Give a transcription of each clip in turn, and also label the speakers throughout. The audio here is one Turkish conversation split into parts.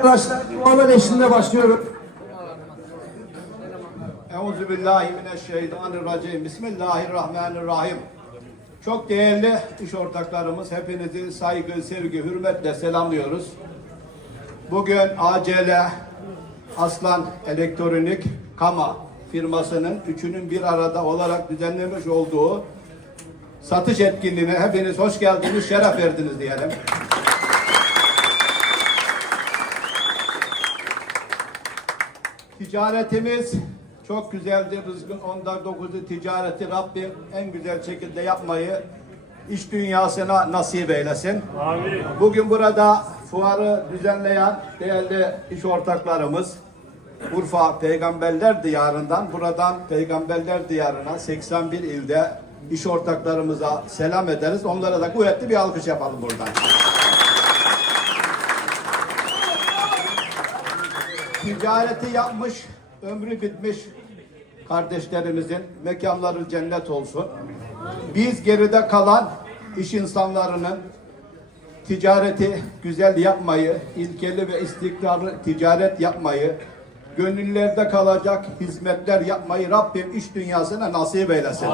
Speaker 1: Arkadaşlar dualar eşliğinde başlıyorum.
Speaker 2: Euzubillahimineşşeytanirracim. Bismillahirrahmanirrahim. Çok değerli iş ortaklarımız, hepinizi saygı, sevgi, hürmetle selamlıyoruz. Bugün ACL Aslan Elektronik Kama firmasının üçünün bir arada olarak düzenlemiş olduğu satış etkinliğine hepiniz hoş geldiniz, şeref verdiniz diyelim. Ticaretimiz çok güzeldi. Rızkın onda dokuzu ticareti Rabbim en güzel şekilde yapmayı iş dünyasına nasip eylesin. Bugün burada fuarı düzenleyen değerli iş ortaklarımız Urfa Peygamberler Diyarı'ndan buradan Peygamberler Diyarı'na 81 ilde iş ortaklarımıza selam ederiz. Onlara da kuvvetli bir alkış yapalım buradan. Ticareti yapmış, ömrü bitmiş kardeşlerimizin mekanları cennet olsun. Biz geride kalan iş insanlarının ticareti güzel yapmayı, ilkeli ve istikrarlı ticaret yapmayı, gönüllerde kalacak hizmetler yapmayı Rabbim iş dünyasına nasip eylesin.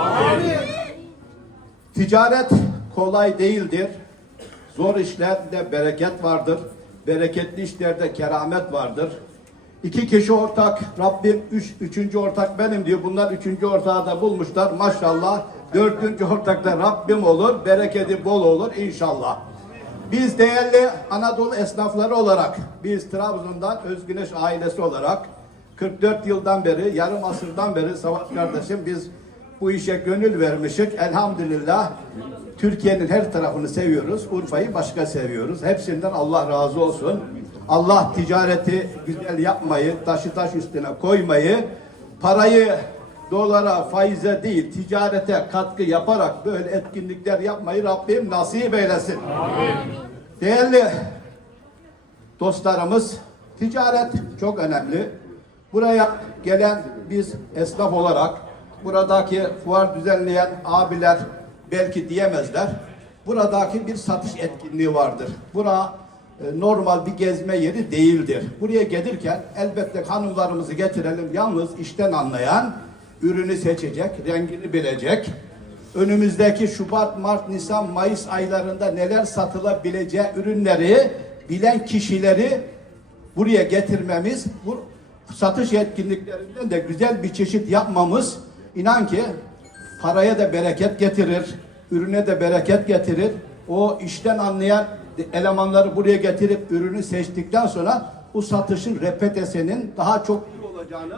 Speaker 2: Ticaret kolay değildir. Zor işlerde bereket vardır. Bereketli işlerde keramet vardır. İki kişi ortak, Rabbim üç, üçüncü ortak benim diyor. Bunlar üçüncü ortağı da bulmuşlar. Maşallah. Dördüncü ortak da Rabbim olur. Bereketi bol olur inşallah. Biz değerli Anadolu esnafları olarak, biz Trabzon'dan Özgüneş ailesi olarak 44 yıldan beri, yarım asırdan beri Savaş kardeşim biz bu işe gönül vermişik. Elhamdülillah Türkiye'nin her tarafını seviyoruz. Urfa'yı başka seviyoruz. Hepsinden Allah razı olsun. Allah ticareti güzel yapmayı, taşı taş üstüne koymayı, parayı dolara, faize değil, ticarete katkı yaparak böyle etkinlikler yapmayı Rabbim nasip eylesin. Değerli dostlarımız, ticaret çok önemli. Buraya gelen biz esnaf olarak, buradaki fuar düzenleyen abiler belki diyemezler. Buradaki bir satış etkinliği vardır. Bura e, normal bir gezme yeri değildir. Buraya gelirken elbette hanımlarımızı getirelim. Yalnız işten anlayan, ürünü seçecek, rengini bilecek. Önümüzdeki Şubat, Mart, Nisan, Mayıs aylarında neler satılabileceği ürünleri bilen kişileri buraya getirmemiz, bu satış etkinliklerinden de güzel bir çeşit yapmamız inan ki paraya da bereket getirir, ürüne de bereket getirir. O işten anlayan elemanları buraya getirip ürünü seçtikten sonra bu satışın repetesinin daha çok iyi olacağını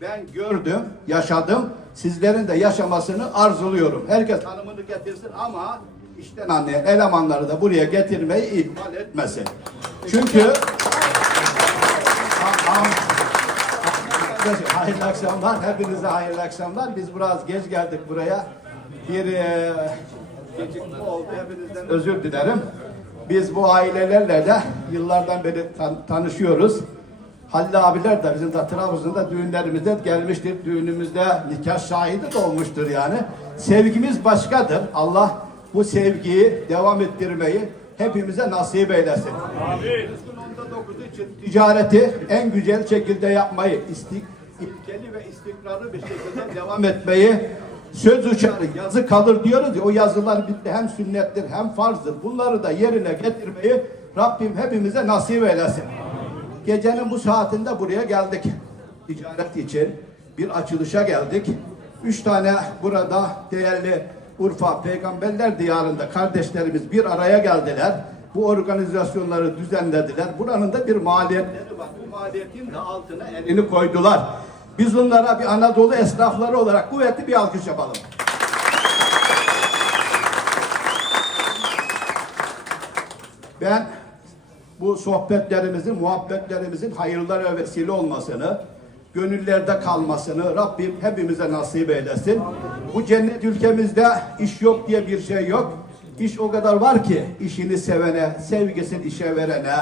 Speaker 2: ben gördüm, yaşadım. Sizlerin de yaşamasını arzuluyorum. Herkes hanımını getirsin ama işten anlayan elemanları da buraya getirmeyi ihmal etmesin. Çünkü Arkadaşlar, hayırlı akşamlar. Hepinize hayırlı akşamlar. Biz biraz geç geldik buraya. Bir e, gecikme oldu. Hepinizden özür dilerim. Biz bu ailelerle de yıllardan beri tan- tanışıyoruz. Halil abiler de bizim de Trabzon'da düğünlerimizde gelmiştir. Düğünümüzde nikah şahidi de olmuştur yani. Sevgimiz başkadır. Allah bu sevgiyi devam ettirmeyi hepimize nasip eylesin. İçin ticareti en güzel şekilde yapmayı, istik, ilkeli ve istikrarlı bir şekilde devam etmeyi söz uçarı yazı kalır diyoruz ya o yazılar bitti hem sünnettir hem farzdır. Bunları da yerine getirmeyi Rabbim hepimize nasip eylesin. Gecenin bu saatinde buraya geldik. Ticaret için bir açılışa geldik. Üç tane burada değerli Urfa Peygamberler Diyarı'nda kardeşlerimiz bir araya geldiler. Bu organizasyonları düzenlediler. Buranın da bir maliyetleri var. Bu maliyetin de altına elini koydular. Biz onlara bir Anadolu esnafları olarak kuvvetli bir alkış yapalım. Ben bu sohbetlerimizin, muhabbetlerimizin hayırlara vesile olmasını, gönüllerde kalmasını Rabbim hepimize nasip eylesin. Bu cennet ülkemizde iş yok diye bir şey yok. İş o kadar var ki işini sevene, sevgisini işe verene,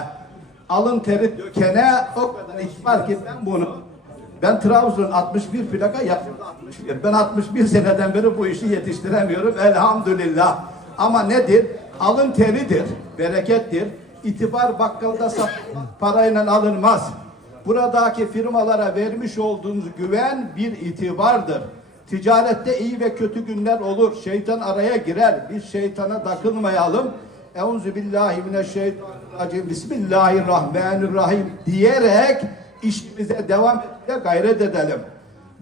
Speaker 2: alın teri dökene o kadar iş var ki ben bunu ben Trabzon 61 plaka 61. Ben 61 seneden beri bu işi yetiştiremiyorum elhamdülillah. Ama nedir? Alın teridir, berekettir. itibar bakkalda parayla alınmaz. Buradaki firmalara vermiş olduğunuz güven bir itibardır. Ticarette iyi ve kötü günler olur. Şeytan araya girer. Biz şeytana takılmayalım. Euzu billahi mineşşeytanirracim. Bismillahirrahmanirrahim diyerek işimize devam etmeye gayret edelim.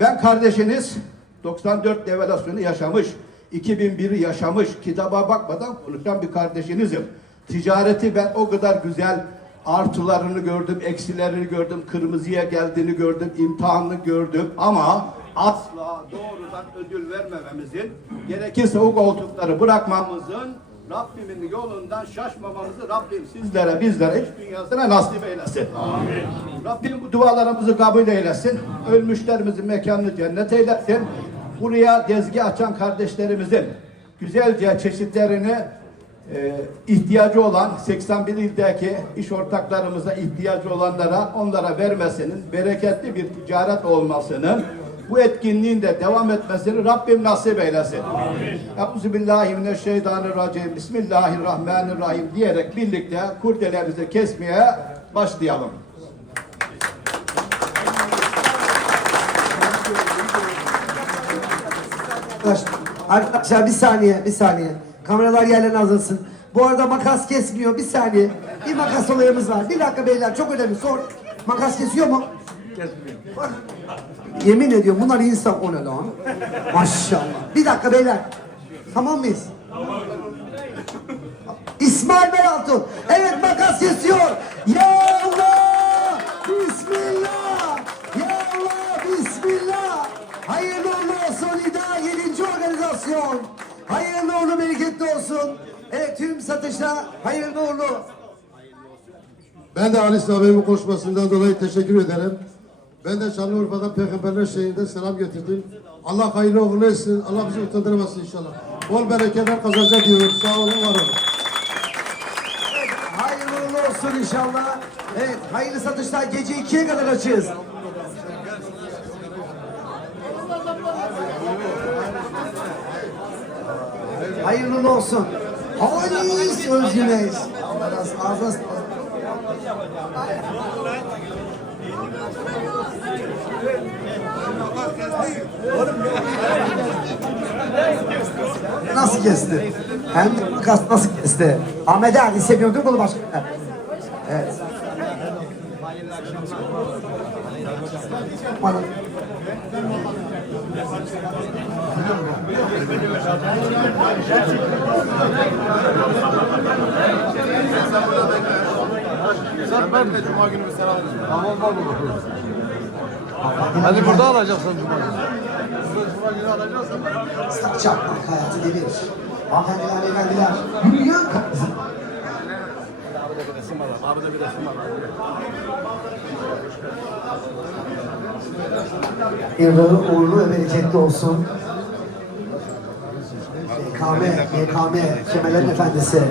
Speaker 2: Ben kardeşiniz 94 devalüasyonu yaşamış, 2001'i yaşamış, kitaba bakmadan konuşan bir kardeşinizim. Ticareti ben o kadar güzel artılarını gördüm, eksilerini gördüm, kırmızıya geldiğini gördüm, imtihanını gördüm ama asla doğrudan ödül vermememizin, gerekirse o koltukları bırakmamızın, Rabbimin yolundan şaşmamamızı Rabbim sizlere, bizlere, iç dünyasına nasip eylesin. Rabbim bu dualarımızı kabul eylesin. Ölmüşlerimizin mekanını cennet eylesin. Buraya dezgi açan kardeşlerimizin güzelce çeşitlerini e, ihtiyacı olan 81 ildeki iş ortaklarımıza ihtiyacı olanlara onlara vermesinin bereketli bir ticaret olmasının bu etkinliğin de devam etmesini Rabbim nasip eylesin. Euzubillahimineşşeytanirracim. Bismillahirrahmanirrahim diyerek birlikte kurdelerimizi kesmeye başlayalım.
Speaker 3: Arkadaşlar, bir saniye, bir saniye. Kameralar yerlerine alınsın. Bu arada makas kesmiyor, bir saniye. Bir makas olayımız var. Bir dakika beyler, çok önemli. Sor. Makas kesiyor mu? Kesmiyor. Bak, yemin ediyorum bunlar insan o ne lan? Maşallah. Bir dakika beyler. Tamam mıyız? İsmail Beraltun. Evet makas kesiyor. Ya Allah! Bismillah! Ya Allah! Bismillah! Hayırlı uğurlu olsun İda 7. organizasyon. Hayırlı uğurlu bereketli olsun. Evet tüm satışa hayırlı uğurlu.
Speaker 4: Ben de Ali Sabi'nin konuşmasından dolayı teşekkür ederim. Ben de Şanlıurfa'dan Peygamberler Şehri'nde selam getirdim. Allah hayırlı uğurlu etsin. Allah bizi utandırmasın inşallah. Bol bereketler kazanacak diyorum. Sağ olun, var olun.
Speaker 3: Hayırlı uğurlu olsun inşallah. Evet hayırlı satışlar gece 2'ye kadar açığız. Hayırlı olsun. Halis Özgüneş. Allah razı sağlık. Nasıl kesti? Hem makas nasıl kesti? Ahmet Ali seviyor değil mi bunu başka? Evet. Bana.
Speaker 5: Ben de cuma günü bir selam Tamam baba. Hadi burada alacaksın cuma günü. Burada cuma günü alacaksan
Speaker 3: Çakmak hayatı devir. Hanımefendiler, beyefendiler. Yürüyen kapısı.
Speaker 5: Abi de bir resim var.
Speaker 3: Hayırlı, uğurlu ve bereketli olsun. YKM, YKM, Kemal'in Efendisi.